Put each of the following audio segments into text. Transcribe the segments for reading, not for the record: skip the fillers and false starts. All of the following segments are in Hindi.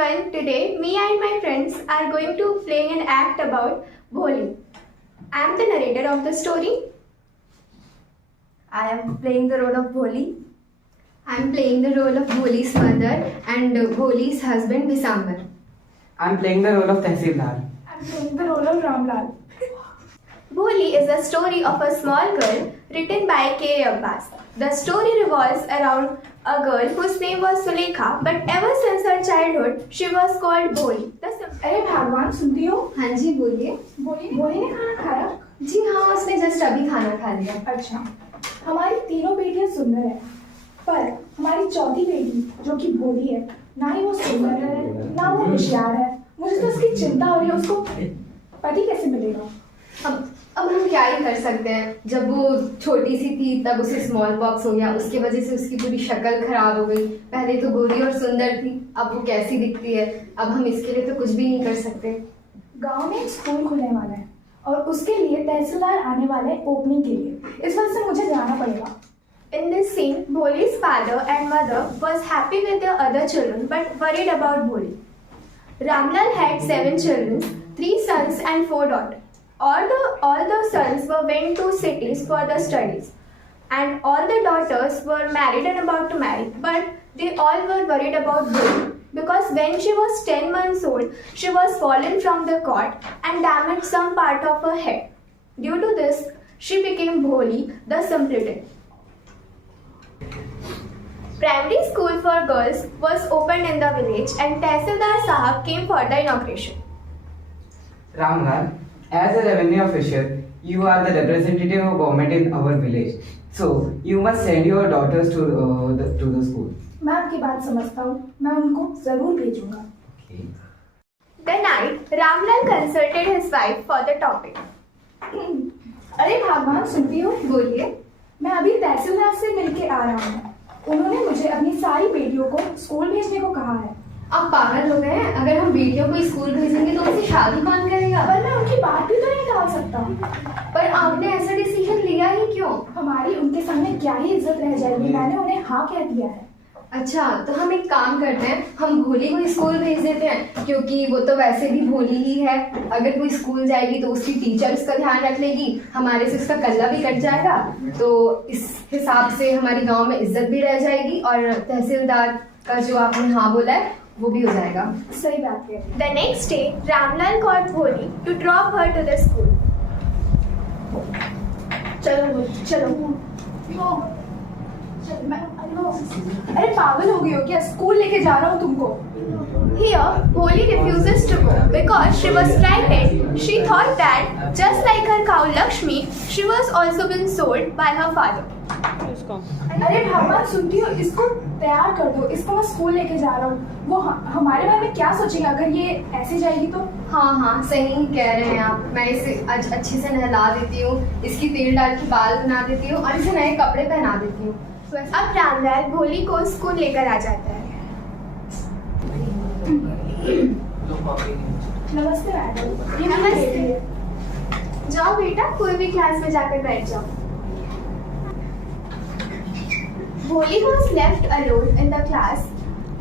everyone, today me and my friends are going to play an act about Bholi. I am the narrator of the story. I am playing the role of Bholi. I am playing the role of Bholi's mother and Bholi's husband Bisambar. I'm playing the role of Tehsildar. I'm playing the role of Ramlal. Bholi is a story of a small girl written by K. Abbas. The story revolves around a girl whose name was Sulekha, but ever since her childhood, she was called Bholi. अरे भगवान सुनती हो? हाँ जी बोलिए। बोली ने खाना खाया? जी हाँ, उसने जस्ट अभी खाना खा लिया। अच्छा, हमारी तीनों बेटियां सुंदर है, पर हमारी चौथी बेटी जो कि भोली है, ना ही वो सुंदर है, ना वो होशियार है। मुझे तो उसकी चिंता हो रही है, उसको पति कैसे मिलेगा? अब हम क्या ही कर सकते हैं। जब वो छोटी सी थी तब उसे स्मॉल पॉक्स हो गया, उसकी वजह से उसकी पूरी शक्ल खराब हो गई। पहले तो गोरी और सुंदर थी, अब वो कैसी दिखती है। अब हम इसके लिए तो कुछ भी नहीं कर सकते। गांव में एक स्कूल खुलने वाला है और उसके लिए तहसीलदार आने वाले हैं ओपनिंग के लिए। इस वजह से मुझे जाना पड़ेगा। In this scene, Bholi's father and mother was happy with their other children but worried about Bholi. Ramlal had 7 children, 3 sons and 4 daughters. All the sons were went to cities for the studies, and all the daughters were married and about to marry. But they all were worried about Bholi because when she was 10 months old, she was fallen from the cot and damaged some part of her head. Due to this, she became Bholi, the simpleton. Primary school for girls was opened in the village, and Tehsildar Sahab came for the inauguration. Ramlal, as a revenue official, you are the representative of government in our village. So, you must send your daughters to the school. मैं आपकी बात समझता हूँ, मैं उनको जरूर भेजूंगा। Okay. The night, Ramlal consulted his wife for the topic. अरे भगवान सुनती हो? बोलिए। मैं अभी तहसीलदार से मिलके आ रहा हूँ। उन्होंने मुझे अपनी सारी बेटियों को स्कूल भेजने को कहा है। आप पागल हो गए हैं? अगर हम बेटियों को स्कूल भेजेंगे तो उनसे शादी कौन करेगा? पर मैं उनकी बात भी तो नहीं टाल सकता। पर आपने ऐसा डिसीजन लिया ही क्यों? हमारी उनके सामने क्या ही इज्जत रह जाएगी। मैंने उन्हें हाँ कह दिया है। अच्छा, तो हम एक काम करते हैं, हम भोली को स्कूल भेज देते हैं, क्योंकि वो तो वैसे भी भोली ही है। अगर वो स्कूल जाएगी तो उसकी टीचर उसका ध्यान रख लेगी, हमारे से उसका कल्ला भी कट जाएगा। तो इस हिसाब से हमारी गांव में इज्जत भी रह जाएगी और तहसीलदार का जो आपने हाँ बोला है वो भी हो जाएगा। सही बात है। The next day, Ramlal called Bholi to drop her to the school. चलो। अरे पागल हो गई हो क्या? स्कूल लेके जा रहा हूँ तुमको। Here, Bholi refuses to go because she was frightened. She thought that just like her cow Lakshmi, she was also been sold by her father. अरे भगवान सुनती हो? इसको तैयार कर दो, इसको मैं स्कूल लेके जा रहा हूँ। वो हमारे बारे में क्या सोचेंगे अगर ये ऐसे जाएगी तो? हाँ, सही कह रहे हैं आप। मैं इसे आज अच्छे से नहला देती हूँ, इसकी तेल डाल के बाल बना देती हूँ और इसे नए कपड़े पहना देती हूँ। अब रामलाल भोली को स्कूल लेकर आ जाता है। नमस्ते मैडम। नमस्ते। जाओ बेटा, कोई भी क्लास में जाकर बैठ जाओ। Bholi was left alone in the class.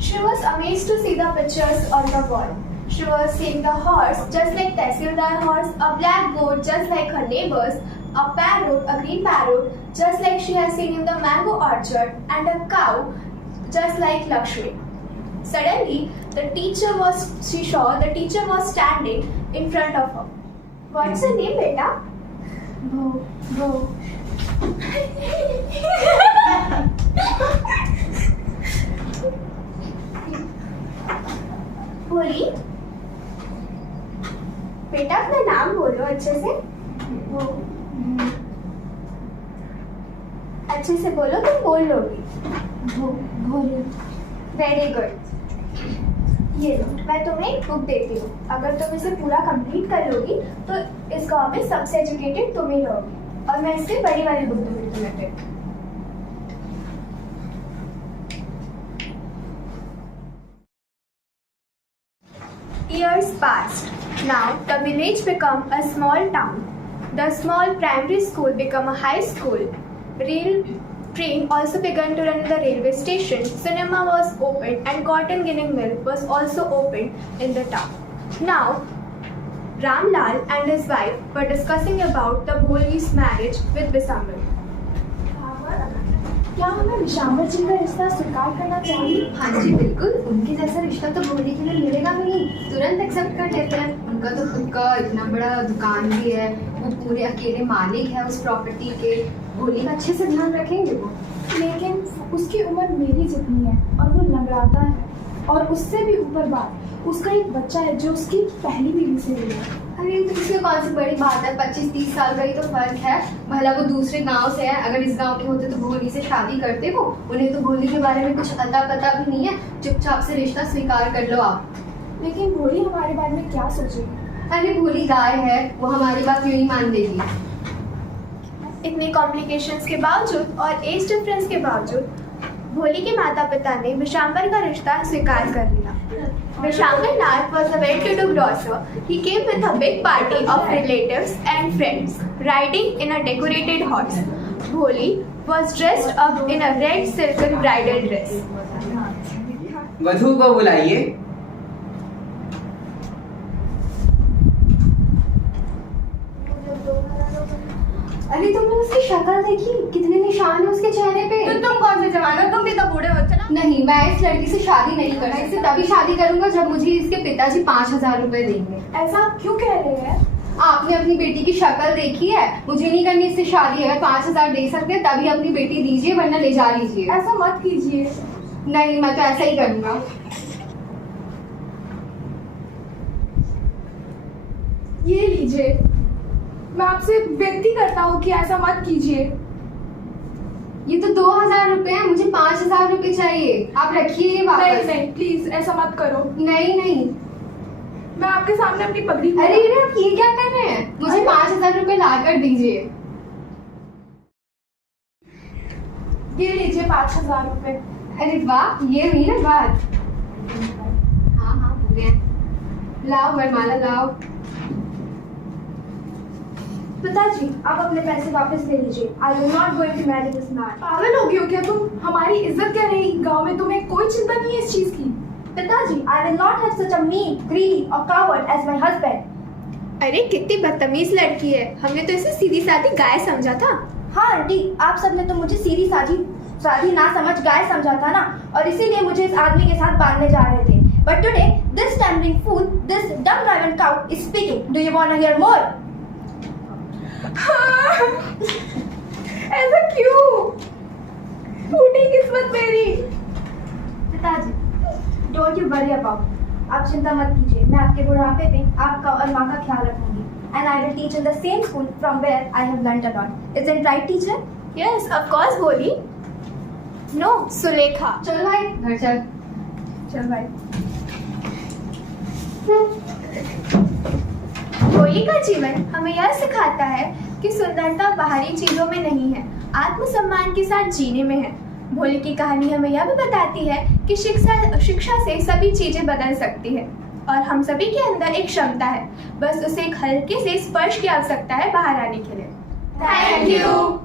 She was amazed to see the pictures on the wall. She was seeing the horse just like Tehsildar horse, a black goat just like her neighbors, a parrot, a green parrot just like she has seen in the mango orchard, and a cow just like Lakshmi. Suddenly, she saw the teacher was standing in front of her. What's your name, beta? Bo. बोली बेटा, अपना नाम बोलो अच्छे से। अच्छे से बोलो, तुम बोल लोगी। भोली। Very good. ये लो, मैं तुम्हें एक बुक देती हूँ। अगर तुम इसे पूरा कंप्लीट कर लोगी तो इस गांव में सबसे एजुकेटेड तुम ही रहोगी, और मैं इससे बड़ी वाली बुक दूंगी तुम्हें। Years passed. Now the village became a small town. The small primary school became a high school. train also began to run in the railway station. Cinema was opened and cotton ginning mill was also opened in the town. Now, Ramlal and his wife were discussing about the Bholi's marriage with Bisambar. क्या हमें विशांबर जी का रिश्ता स्वीकार करना चाहिए? हाँ जी बिल्कुल, उनके जैसा रिश्ता तो भोली के लिए मिलेगा भी नहीं, तुरंत एक्सेप्ट कर लेते हैं। उनका तो खुद का इतना बड़ा दुकान भी है, वो पूरे अकेले मालिक है उस प्रॉपर्टी के, भोली का अच्छे से ध्यान रखेंगे वो। लेकिन उसकी उम्र मेरी जितनी है और वो लंगड़ाता है, और उससे भी ऊपर बात, उसका एक बच्चा है जो उसकी पहली पीढ़ी से हुआ है। अरे तो इसमें कौन सी बड़ी बात है, 25-30 साल का ही तो फर्क है। भला वो दूसरे गांव से है, अगर इस गांव के होते तो भोली से शादी करते वो। उन्हें तो भोली के बारे में कुछ अता पता भी नहीं है, चुपचाप से रिश्ता स्वीकार कर लो आप। लेकिन भोली हमारे बारे में क्या सोचेगी? अरे भोली गाय है, वो हमारी बात क्यों नहीं मान देगी। इतने कॉम्प्लिकेशंस के बावजूद और एज डिफरेंस के बावजूद भोली के माता पिता ने विशांबर का रिश्ता स्वीकार कर लिया। Vishambar Nath was a well-to-do grocer. He came with a big party of relatives and friends, riding in a decorated horse. Bholi was dressed up in a red silken bridal dress. वधू को बुलाइए। अरे तुमने उसकी शक्ल देखी, कितने निशान है उसके चेहरे पे। तो तुम कौन से जवान हो, तुम भी तो बूढ़े हो। चला नहीं, मैं इस लड़की से शादी नहीं करना, इससे तभी शादी करूंगा जब मुझे इसके पिताजी 5,000 रुपए देंगे। ऐसा आप क्यों कह रहे हैं? आपने अपनी बेटी की शक्ल देखी है, मुझे नहीं करनी इससे शादी। अगर 5,000 दे सकते हैं तभी अपनी बेटी दीजिए, वरना ले जा लीजिए। ऐसा मत कीजिए। नहीं, मैं तो ऐसा ही करूंगा। ये लीजिए, मैं आपसे विनती करता हूँ कि ऐसा मत कीजिए। ये तो 2,000 रुपए है, मुझे 5,000 रुपए चाहिए। आप रखिए ये वापस। नहीं नहीं, प्लीज ऐसा मत करो। नहीं नहीं। मैं आपके सामने अपनी पगड़ी। अरे आप ये क्या कर रहे हैं? मुझे 5,000 रुपए ला कर दीजिए। ये लीजिए 5,000 रुपए। अरे वाह, ये हुई ना बात। हाँ हाँ पूरे। लाओ वरमाला लाओ। पिताजी, आप अपने पैसे वापस ले लीजिए। I am not going to marry this man. पागल हो गई हो क्या तुम? हमारी इज्जत क्या रहेगी गांव में? तुम्हें कोई चिंता नहीं है इस चीज की? पिताजी, I will not have such a mean, greedy or coward as my husband. अरे कितनी बदतमीज लड़की है, हमने तो इसे सीधी सादी गाय समझा था। हाँ आंटी, आप सबने तो मुझे सीधी सादी ना समझ गाय समझा था ना, और इसीलिए मुझे इस आदमी के साथ बांधने जा रहे थे। But today, this stumbling fool, this dumb driven cow is speaking. Do you want to hear more? ऐसा क्यों? टूटी किस्मत मेरी। पिताजी, डोंट यू वरी अबाउट, आप चिंता मत कीजिए। मैं आपके बुढ़ापे में आपका और माँ का ख्याल रखूंगी। And I will teach in the same school from where I have learnt a lot. Isn't right, teacher? Yes, of course, Bholi. No, Sulekha. चल भाई घर चल। चल भाई। भोली का जीवन हमें यह सिखाता है कि सुंदरता बाहरी चीजों में नहीं है, आत्मसम्मान के साथ जीने में है। भोली की कहानी हमें यह भी बताती है कि शिक्षा से सभी चीजें बदल सकती है, और हम सभी के अंदर एक क्षमता है, बस उसे एक हल्के से स्पर्श की आवश्यकता है बाहर आने के लिए। Thank you.